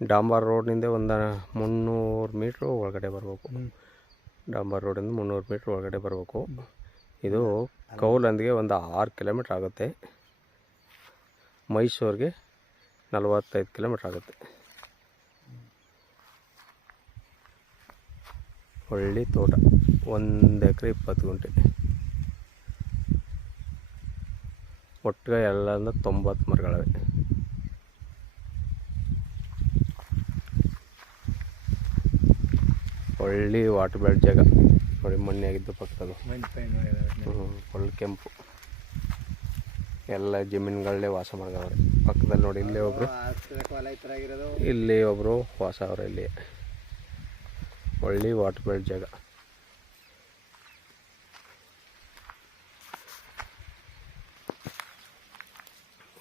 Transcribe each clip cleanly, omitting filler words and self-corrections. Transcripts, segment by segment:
ಡಾಂಬರ್ ರೋಡ್ನಿಂದ ಒಂದು 300 ಮೀಟ್ರ್ ಒಳಗಡೆ ಬರಬೇಕು. ಡಾಂಬರ್ ರೋಡಿಂದ 300 ಮೀಟ್ರ್ ಒಳಗಡೆ ಬರಬೇಕು. ಇದು ಕೌಲಂದಿಗೆ ಒಂದು 6 ಕಿಲೋಮೀಟ್ರ್ ಆಗುತ್ತೆ. ಮೈಸೂರಿಗೆ 45 ಕಿಲೋಮೀಟ್ರ್ ಆಗುತ್ತೆ. ಒಳ್ಳೆ ತೋಟ, 1 ಎಕರೆ 20 ಗುಂಟೆ. ಒಟ್ಟಿಗೆ ಎಲ್ಲ 90 ಮರಗಳಿವೆ. ಒಳ್ಳೆ ವಾಟರ್ ಬೆಲ್ಟ್ ಜಾಗ ನೋಡಿ. ಮಣ್ಣಾಗಿದ್ದು ಪಕ್ಕದ ಒಳ್ಳೆ ಕೆಂಪು ಎಲ್ಲ ಜಮೀನುಗಳಲ್ಲೇ ವಾಸ ಮಾಡ್ದವ್ರೆ. ಪಕ್ಕದಲ್ಲಿ ನೋಡಿ ಇಲ್ಲಿ ಒಬ್ಬರು ವಾಸ ಅವ್ರೆ. ಇಲ್ಲಿ ಒಳ್ಳೆ ವಾಟರ್ ಬೆಲ್ಟ್ ಜಾಗ.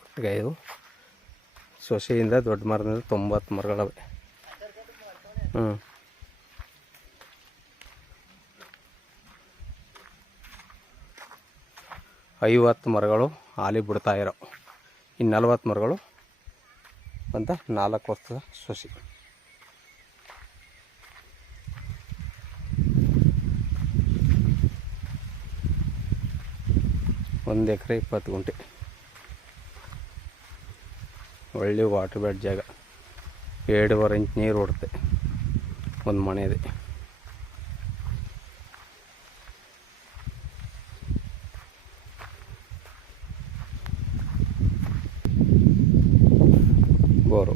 ಒಟ್ಟಿಗೆ ಇದು ಸೊಸೆಯಿಂದ ದೊಡ್ಡ ಮರದಿಂದ 90 ಮರಗಳವೆ. 50 ಮರಗಳು ಹಾಲಿ ಬಿಡ್ತಾ ಇರೋ. ಇನ್ನು 40 ಮರಗಳು ಅಂತ 4 ವರ್ಷದ ಸೊಸಿ. ಒಂದು ಎಕರೆ 20 ಗುಂಟೆ. ಒಳ್ಳೆ ವಾಟರ್ ಬೆಲ್ಟ್ ಜಾಗ. 2.5 ಇಂಚ್ ನೀರು ಓಡುತ್ತೆ. ಒಂದು ಮನೆ ಇದೆ. ಬೋರು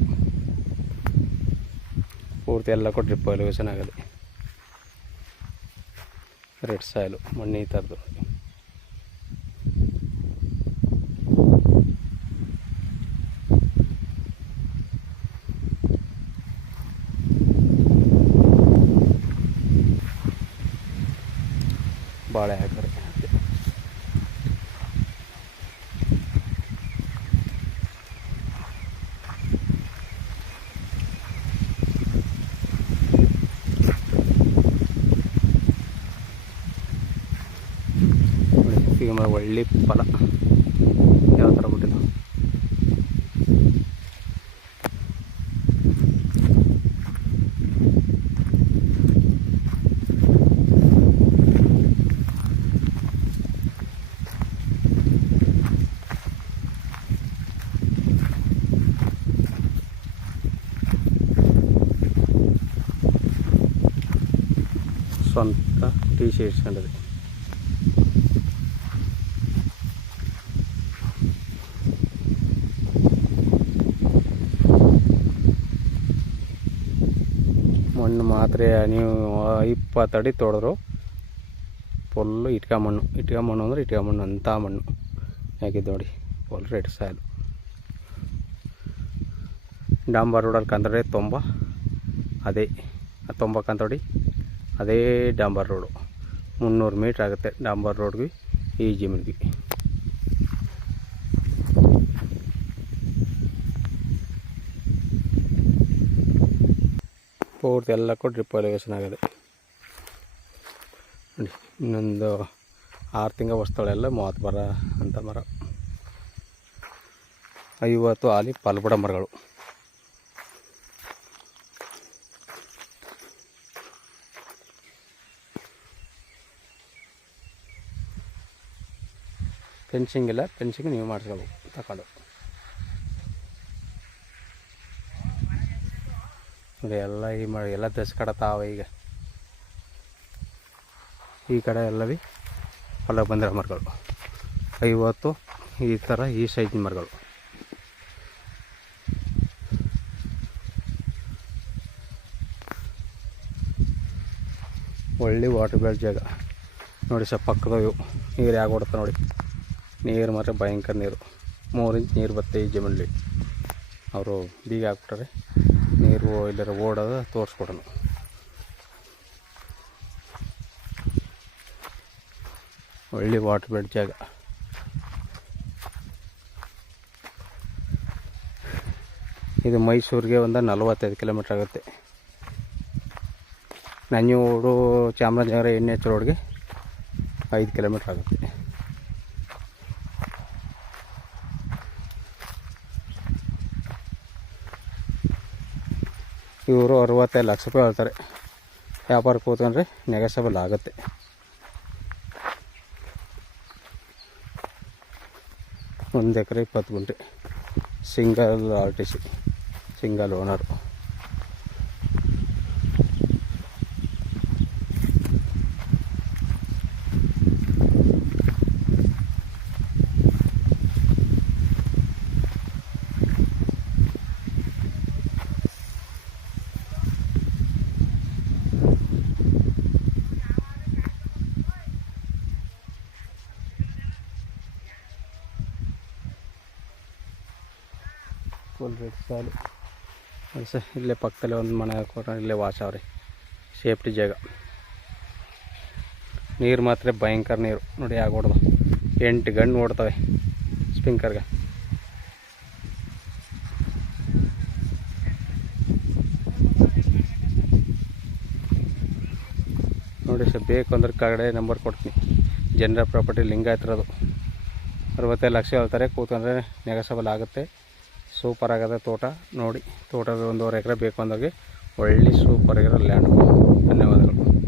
ಪೂರ್ತಿ ಎಲ್ಲಕ್ಕೂ ಡ್ರಿಪ್ ಎಲಿವೇಶನ್ ಆಗದೆ. ರೆಡ್ ಸಾಯಿಲು ಮಣ್ಣು ಈ ಥರದ್ದು. ಬಾಳೆ ಹಾಕರೆ ಈಗ ಒಳ್ಳೆ ಫಲ ಯಾವ ಥರ ಬಿಟ್ಟಿಲ್ಲ. ಸ್ವಂತ ಟೀ ಶರ್ಟ್ ಇಸ್ಕೊಂಡಿದೆ. ಮಣ್ಣು ಮಾತ್ರ ನೀವು 20 ಅಡಿ ತೊಳೆದ್ರು ಫುಲ್ಲು ಇಟ್ಕ ಮಣ್ಣು ಅಂದರೆ ಇಟ್ಕ ಮಣ್ಣು ಅಂಥ ಮಣ್ಣು ಹಾಕಿದ್ದು ನೋಡಿ. Full red soil. ಡಾಂಬರ್ ರೋಡಲ್ಲಿ ಕಂತಡಿ 90, ಅದೇ 90 ಕಂತಡಿ ಅದೇ ಡಾಂಬರ್ ರೋಡು. 300 ಮೀಟ್ರ್ ಆಗುತ್ತೆ ಡಾಂಬರ್ ರೋಡ್ಗೆ ಈ ಜಮೀನಿಗೆ. ಪೂರ್ತಿ ಎಲ್ಲಕ್ಕೂ ಡ್ರಿಪ್ ಎಲಿವೇಶನ್ ಆಗಿದೆ ನೋಡಿ. ಇನ್ನೊಂದು 6 ತಿಂಗಳ ವರ್ಷಗಳೆಲ್ಲ 30 ಮರ ಅಂತ ಮರ. 50 ಹಾಲಿ ಫಲಬಿಡ ಮರಗಳು. ಫೆನ್ಸಿಂಗ್ ಇಲ್ಲ, ಫೆನ್ಸಿಂಗ್ ನೀವು ಮಾಡಿಸ್ಕೋಬೇಕು ತಗೊಂಡು ನೋಡಿ. ಎಲ್ಲ ಈ ಮಾಡಿ ಎಲ್ಲ ದಸ್ ಕಡೆ ತಾವ. ಈಗ ಈ ಕಡೆ ಎಲ್ಲವೇ ಹೊಲ ಬಂದಿರೋ ಮರಗಳು 50 ಈ ಥರ ಈ ಸೈಜಿನ ಮರಗಳು. ಒಳ್ಳೆ ವಾಟರ್ ಬೆಲ್ಟ್ ಜಾಗ ನೋಡಿ. ಸ್ವಲ್ಪ ಪಕ್ಕದವು ನೀರು ಯಾಕೆ ಓಡುತ್ತೆ ನೋಡಿ. ನೀರು ಮಾತ್ರ ಭಯಂಕರ ನೀರು. 3 ಇಂಚ್ ನೀರು ಬರುತ್ತೆ ಈ ಜಮೀನಲ್ಲಿ. ಅವರು ಬೀಗ ಹಾಕ್ಬಿಟ್ರೆ ನೀರು ಎಲ್ಲರ ಓಡೋದು ತೋರಿಸ್ಕೊಡೋಣ. ಒಳ್ಳೆ ವಾಟರ್ ಬೆಲ್ಟ್ ಜಾಗ. ಇದು ಮೈಸೂರಿಗೆ ಒಂದು 45 ಕಿಲೋಮೀಟ್ರ್ ಆಗುತ್ತೆ. ನಂಜನಗೂಡು ಚಾಮರಾಜನಗರ NH ರೋಡ್ಗೆ 5 ಕಿಲೋಮೀಟ್ರ್ ಆಗುತ್ತೆ. ಇವರು 65 ಲಕ್ಷ ರೂಪಾಯಿ ಹೇಳ್ತಾರೆ. ವ್ಯಾಪಾರಕ್ಕೆ ಕೂತ್ಕೊಂಡ್ರೆ ನೆಗೋಷಿಯಬಲ್ ಆಗುತ್ತೆ. ಒಂದು ಎಕರೆ 20 ಗುಂಟೆ, single RTC, single owner. Full red ಸಾಲು ಸರ್. ಇಲ್ಲೇ ಪಕ್ಕದಲ್ಲೇ ಒಂದು ಮನೆ ಹಾಕ್ಕೊಟ್ರೆ ಇಲ್ಲೇ ವಾಸ ಅವ್ರಿ, ಸೇಫ್ಟಿ ಜಾಗ. ನೀರು ಮಾತ್ರ ಭಯಂಕರ ನೀರು ನೋಡಿ, ಆಗೋಡ್ದು 8 ಗಂಟೆ ಓಡ್ತವೆ ಸ್ಪ್ರಿಂಕ್ಲರ್ಗೆ. ನೋಡಿ ಸರ್, ಬೇಕು ಅಂದ್ರೆ ಕೆಳಗಡೆ ನಂಬರ್ ಕೊಡ್ತೀನಿ. ಜನರಲ್ ಪ್ರಾಪರ್ಟಿ ಲಿಂಗಾಯತ್ರದು 65 ಲಕ್ಷ ಹೇಳ್ತಾರೆ. ಕೂತ್ಕೊಂಡ್ರೆ ನೆಗೋಷಿಯಬಲ್ ಆಗುತ್ತೆ. ಸೂಪರ್ ಆಗದೆ ತೋಟ ನೋಡಿ. ತೋಟದ 1.5 ಎಕರೆ ಬೇಕು ಅಂದಾಗೆ ಒಳ್ಳೆ ಸೂಪರ್ ಆಗಿರೋ ಲ್ಯಾಂಡ್. ಧನ್ಯವಾದಗಳು.